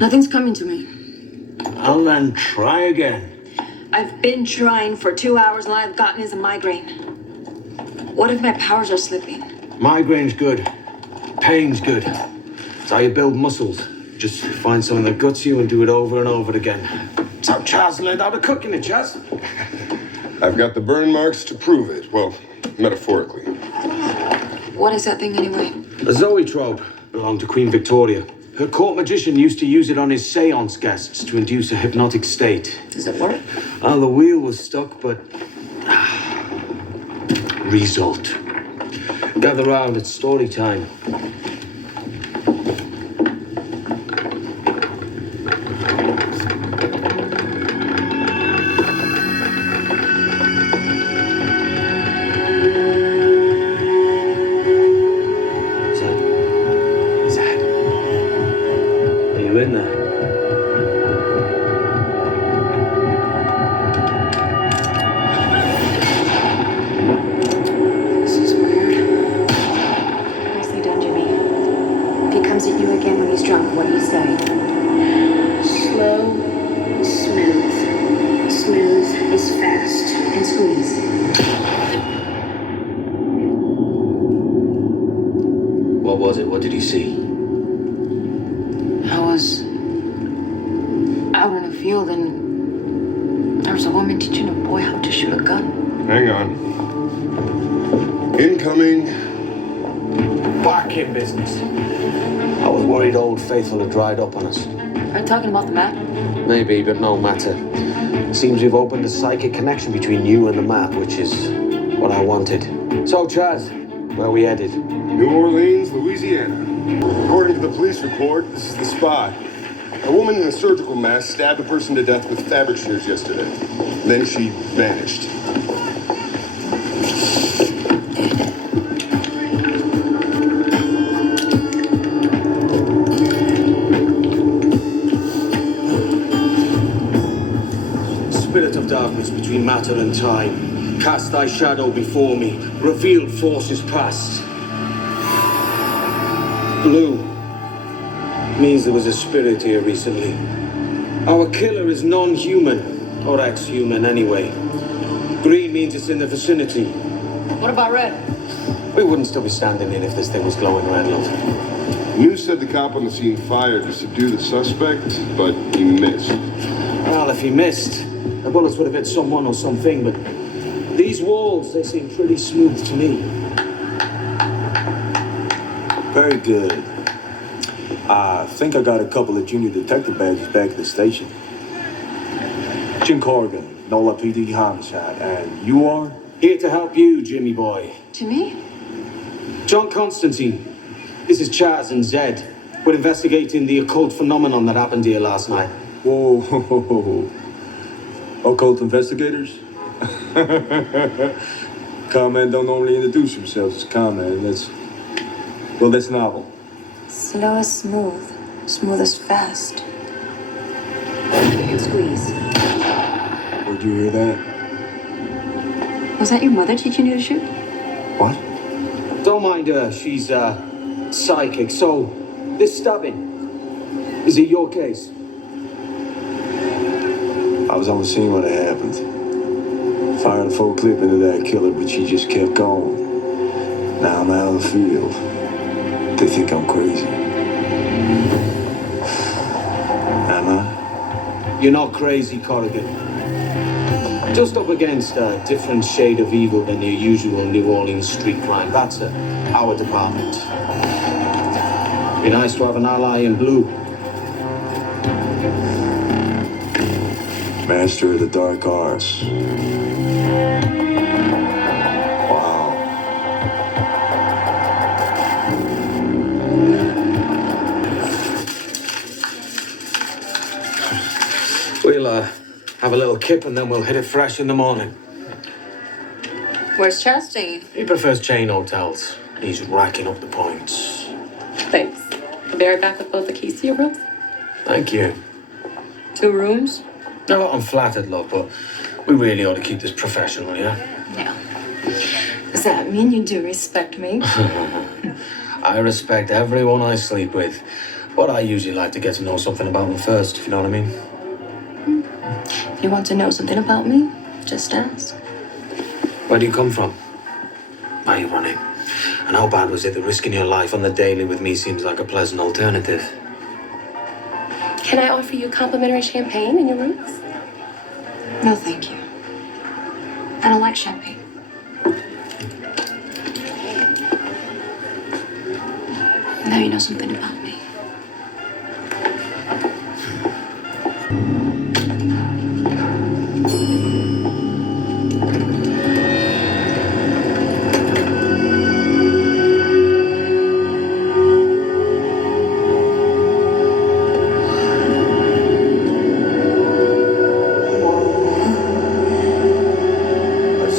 Nothing's coming to me. Well, then try again. I've been trying for 2 hours and all I've gotten is a migraine. What if my powers are slipping? Migraine's good. Pain's good. It's how you build muscles. Just find something that guts you and do it over and over again. That's how Chaz learned how to cook in it, Chaz. I've got the burn marks to prove it. Well, metaphorically. What is that thing anyway? A zoetrope belonged to Queen Victoria. Her court magician used to use it on his seance guests to induce a hypnotic state. Does it work? The wheel was stuck, but... result. Gather round, it's story time. In there. This is weird. Nicely done, Jimmy. If he comes at you again when he's drunk, what do you say? Slow, smooth. Smooth is fast. And squeeze. What was it? What did you see? I was out in a field and there was a woman teaching a boy how to shoot a gun. Hang on. Incoming. Back in business. I was worried Old Faithful had dried up on us. Are you talking about the map? Maybe, but no matter. Seems we've opened a psychic connection between you and the map, which is what I wanted. So, Chaz, where are we headed? New Orleans, Louisiana. According to the police report, this is the spot. A woman in a surgical mask stabbed a person to death with fabric shears yesterday. Then she vanished. Spirit of darkness between matter and time, cast thy shadow before me, reveal forces past. Blue means there was a spirit here recently. Our killer is non-human, or ex-human anyway. Green means it's in the vicinity. What about red? We wouldn't still be standing in if this thing was glowing red, love. News said the cop on the scene fired to subdue the suspect, but he missed. Well, if he missed, the bullets would have hit someone or something, but these walls, they seem pretty smooth to me. Very good. I think I got a couple of junior detective badges back at the station. Jim Corrigan, NOLA PD homicide, and you are? Here to help you, Jimmy boy. Jimmy? John Constantine. This is Chaz and Zed. We're investigating the occult phenomenon that happened here last night. Whoa. Occult investigators? Con-men don't normally introduce themselves as con-men. That's novel. Slow as smooth. Smooth as fast. And squeeze. Where'd you hear that? Was that your mother teaching you to shoot? What? Don't mind her. She's, psychic. So, this stabbing, is it your case? I was on the scene when it happened. Fired a full clip into that killer, but she just kept going. Now I'm out of the field. They think I'm crazy. Am I? You're not crazy, Corrigan. Just up against a different shade of evil than your usual New Orleans street crime. That's our department. Be nice to have an ally in blue. Master of the dark arts. Wow. We'll have a little kip and then we'll hit it fresh in the morning. Where's Chastain? He prefers chain hotels. He's racking up the points. Thanks. I'll be right back with both the keys to your rooms. Thank you. 2 rooms? No, I'm flattered, love, but we really ought to keep this professional, yeah? Yeah. Does that mean you do respect me? I respect everyone I sleep with. But I usually like to get to know something about them first, if you know what I mean. If you want to know something about me, just ask. Where do you come from? Why are you running? And how bad was it that risking your life on the daily with me seems like a pleasant alternative? Can I offer you complimentary champagne in your rooms? No, thank you. I don't like champagne. Now you know something about me.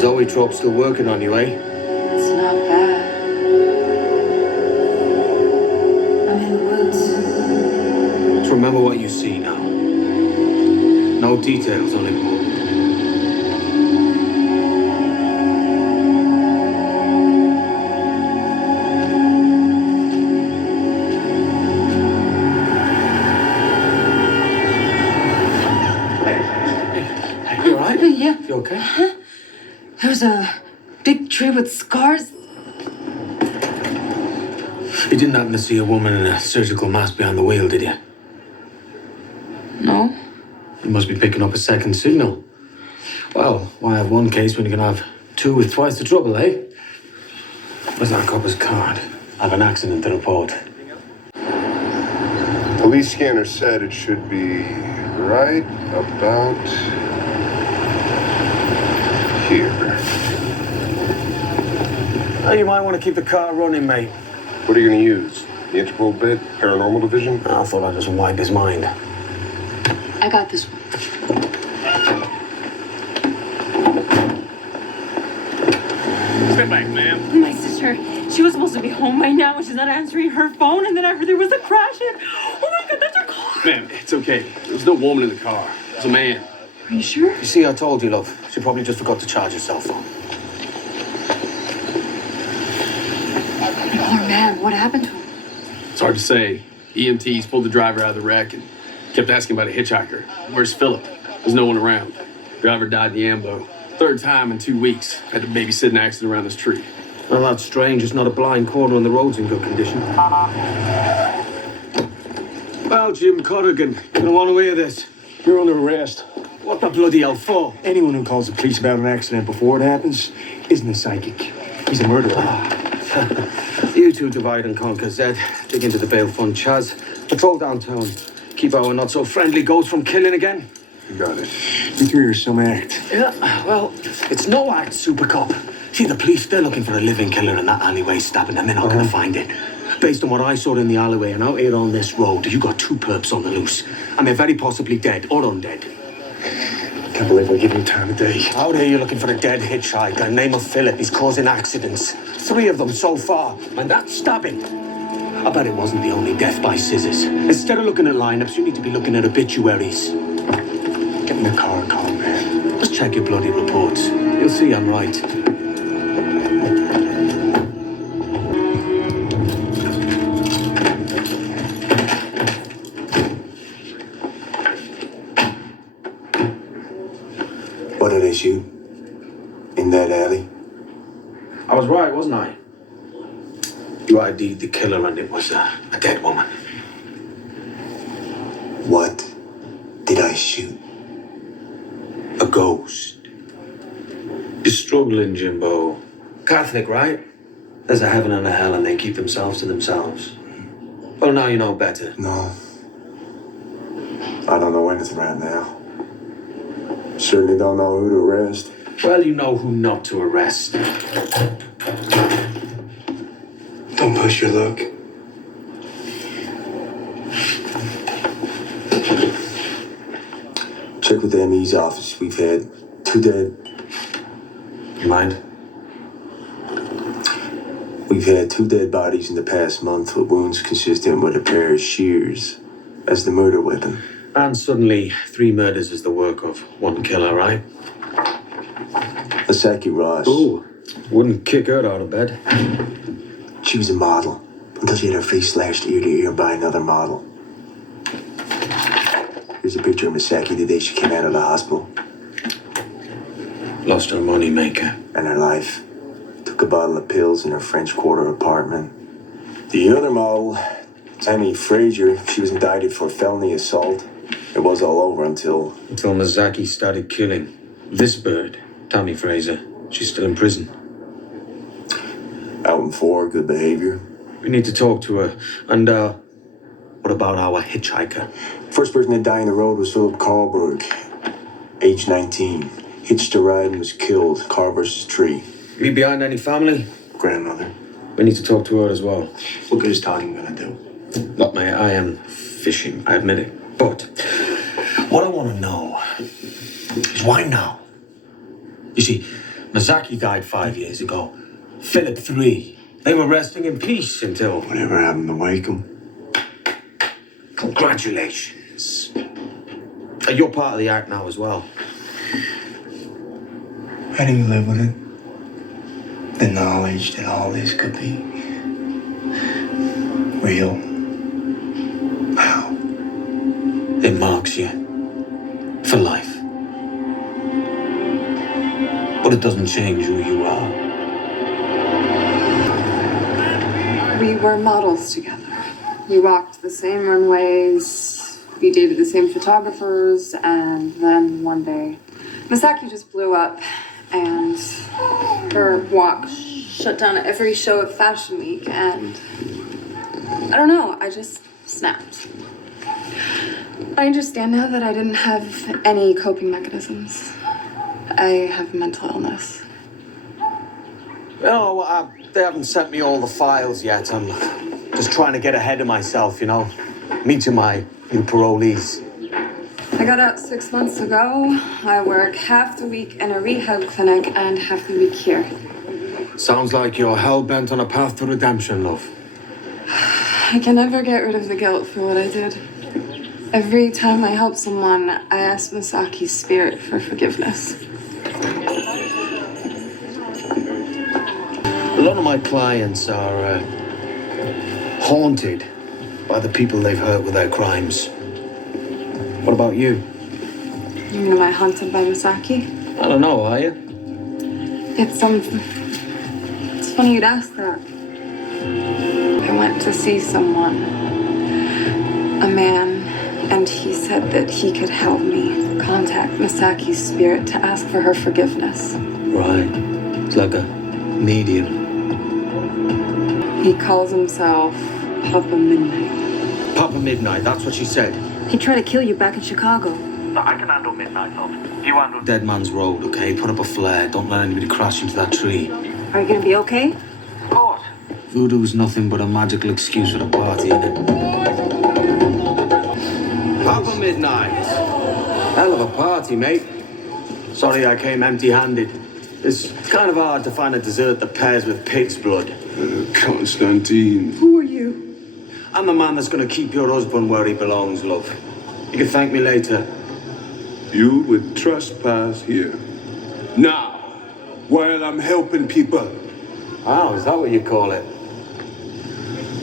Zoe Trope's still working on you, eh? It's not bad. I'm in the woods. Just remember what you see now. No details, only mood. Hey, you alright? Yeah. You okay? There's a big tree with scars. You didn't happen to see a woman in a surgical mask behind the wheel, did you? No. You must be picking up a second signal. Well, why have one case when you can have two with twice the trouble, eh? Where's that copper's card? I have an accident to report. Police scanner said it should be right about here. Oh, you might want to keep the car running, mate. What are you going to use? The Interpol bit? Paranormal division? I thought I'd just wipe his mind. I got this one. Step back, ma'am. My sister, she was supposed to be home by now and she's not answering her phone, and then I heard there was a crash and oh my god, that's her car. Ma'am, it's okay. There was no woman in the car. It was a man. Are you sure? You see, I told you, love. She probably just forgot to charge her cell phone. Poor man, what happened to him? It's hard to say. EMTs pulled the driver out of the wreck and kept asking about a hitchhiker. Where's Philip? There's no one around. Driver died in the ambo. Third time in 2 weeks. Had to babysit an accident around this tree. Well, that's strange. It's not a blind corner and the road's in good condition. Well, Jim Corrigan, you don't want to hear this. You're under arrest. What the bloody hell for? Anyone who calls the police about an accident before it happens isn't a psychic. He's a murderer. You two divide and conquer, Zed. Dig into the bail fund, Chaz. Patrol downtown. Keep our not-so-friendly ghosts from killing again. You got it. You three are some act. Yeah, well, it's no act, Super Cop. See, the police, they're looking for a living killer in that alleyway stabbing, and they're not going to find it. Based on what I saw in the alleyway and out here on this road, you got two perps on the loose. And they're very possibly dead or undead. Can't believe we're giving time of day. Out here, you're looking for a dead hitchhiker. Name of Philip. He's causing accidents. 3 of them so far. And that's stabbing. I bet it wasn't the only death by scissors. Instead of looking at lineups, you need to be looking at obituaries. Get in the car, calm man. Just check your bloody reports. You'll see I'm right. What did they shoot? In that alley? I was right, wasn't I? You ID'd the killer and it was a dead woman. What did I shoot? A ghost. You're struggling, Jimbo. Catholic, right? There's a heaven and a hell and they keep themselves to themselves. Well, now you know better. No. I don't know anything right now. Certainly don't know who to arrest. Well, you know who not to arrest. Don't push your luck. Check with the ME's office. We've had 2 dead. You mind? We've had 2 dead bodies in the past month with wounds consistent with a pair of shears as the murder weapon. And suddenly, 3 murders is the work of 1 killer, right? Asaki Ross. Ooh, wouldn't kick her out of bed. She was a model, until she had her face slashed ear to ear by another model. Here's a picture of Misaki the day she came out of the hospital. Lost her money maker. And her life. Took a bottle of pills in her French Quarter apartment. The other model, Tammy Frazier, she was indicted for felony assault. It was all over until Misaki started killing. This bird, Tammy Fraser, she's still in prison. out and for good behavior. We need to talk to her. And, what about our hitchhiker? First person to die on the road was Philip Carlberg, age 19. Hitched a ride and was killed. Car versus tree. Leave behind any family? Grandmother. We need to talk to her as well. What good is talking gonna do? Look, mate, I am fishing, I admit it. But what I want to know is why now? You see, Misaki died 5 years ago. Philip 3. They were resting in peace until... Whatever happened to Wakem? Congratulations. You're part of the act now as well. How do you live with it? The knowledge that all this could be real. How? It marks you for life. But it doesn't change who you are. We were models together. We walked the same runways, we dated the same photographers, and then one day, Misaki just blew up, and her walk shut down every show at Fashion Week, and I don't know, I just snapped. I understand now that I didn't have any coping mechanisms. I have mental illness. No, they haven't sent me all the files yet. I'm just trying to get ahead of myself, you know. Me to my new parolees. I got out 6 months ago. I work half the week in a rehab clinic and half the week here. Sounds like you're hell-bent on a path to redemption, love. I can never get rid of the guilt for what I did. Every time I help someone, I ask Misaki's spirit for forgiveness. A lot of my clients are haunted by the people they've hurt with their crimes. What about you? You mean, am I haunted by Misaki? I don't know, are you? It's funny you'd ask that. I went to see someone, a man, and he said that he could help me contact Misaki's spirit to ask for her forgiveness. Right. It's like a medium. He calls himself Papa Midnite. Papa Midnite, that's what she said. He tried to kill you back in Chicago. I can handle Midnight, love. You handle... Dead Man's Road, okay? Put up a flare. Don't let anybody crash into that tree. Are you gonna be okay? Of course. Voodoo's nothing but a magical excuse for the party, innit? Papa Midnight. Hell of a party, mate. Sorry I came empty-handed. It's kind of hard to find a dessert that pairs with pig's blood. Constantine. Who are you? I'm the man that's gonna keep your husband where he belongs, love. You can thank me later. You would trespass here. Now, while I'm helping people. Oh, is that what you call it?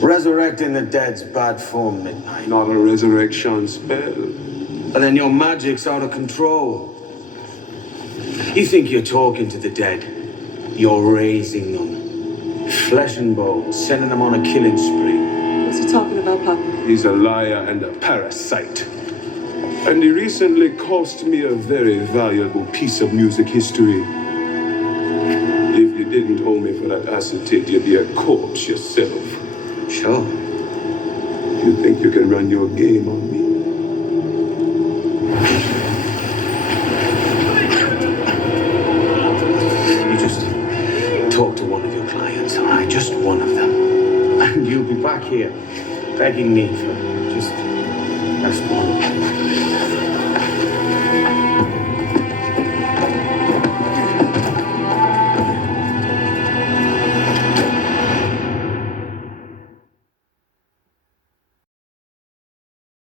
Resurrecting the dead's bad form, Midnight. Not a resurrection spell. And then your magic's out of control. You think you're talking to the dead. You're raising them. Flesh and bone, sending them on a killing spree. What's he talking about, Papa? He's a liar and a parasite. And he recently cost me a very valuable piece of music history. If you didn't hold me for that acetate, you'd be a corpse yourself. Sure. You think you can run your game on me? You just talk to one of your clients, all right? Just one of them. And you'll be back here begging me for